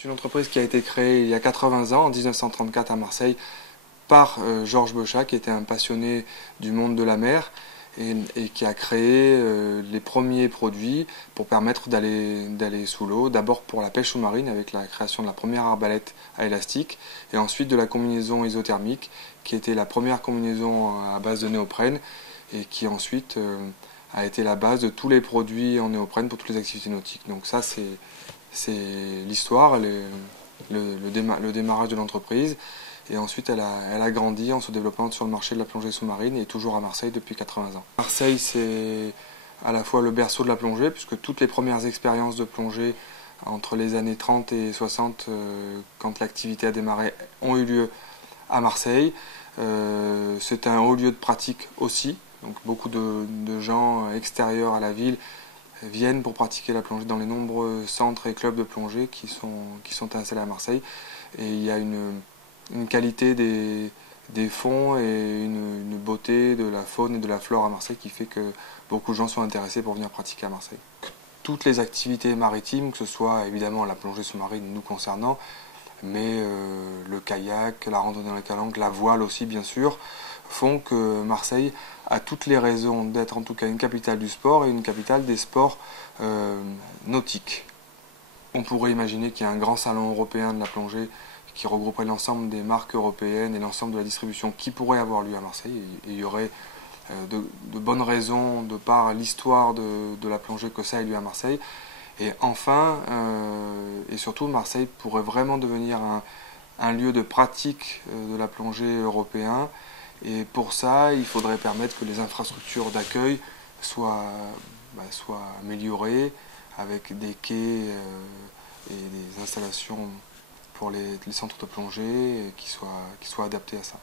C'est une entreprise qui a été créée il y a 80 ans, en 1934 à Marseille, par Georges Beuchat, qui était un passionné du monde de la mer et qui a créé les premiers produits pour permettre d'aller sous l'eau, d'abord pour la pêche sous-marine avec la création de la première arbalète à élastique et ensuite de la combinaison isothermique qui était la première combinaison à base de néoprène et qui ensuite a été la base de tous les produits en néoprène pour toutes les activités nautiques. Donc ça c'est l'histoire, le démarrage de l'entreprise. Et ensuite, elle a grandi en se développant sur le marché de la plongée sous-marine et toujours à Marseille depuis 80 ans. Marseille, c'est à la fois le berceau de la plongée, puisque toutes les premières expériences de plongée entre les années 30 et 60, quand l'activité a démarré, ont eu lieu à Marseille. C'est un haut lieu de pratique aussi, donc beaucoup de gens extérieurs à la ville viennent pour pratiquer la plongée dans les nombreux centres et clubs de plongée qui sont installés à Marseille. Et il y a une qualité des fonds et une beauté de la faune et de la flore à Marseille qui fait que beaucoup de gens sont intéressés pour venir pratiquer à Marseille. Toutes les activités maritimes, que ce soit évidemment la plongée sous-marine nous concernant, mais le kayak, la randonnée dans la calanque, la voile aussi bien sûr, font que Marseille a toutes les raisons d'être en tout cas une capitale du sport et une capitale des sports nautiques. On pourrait imaginer qu'il y a un grand salon européen de la plongée qui regrouperait l'ensemble des marques européennes et l'ensemble de la distribution qui pourrait avoir lieu à Marseille. Et il y aurait de bonnes raisons, de par l'histoire de la plongée, que ça ait lieu à Marseille. Et enfin, et surtout, Marseille pourrait vraiment devenir un lieu de pratique de la plongée européen. Et pour ça, il faudrait permettre que les infrastructures d'accueil soient améliorées avec des quais et des installations pour les centres de plongée qui soient adaptés à ça.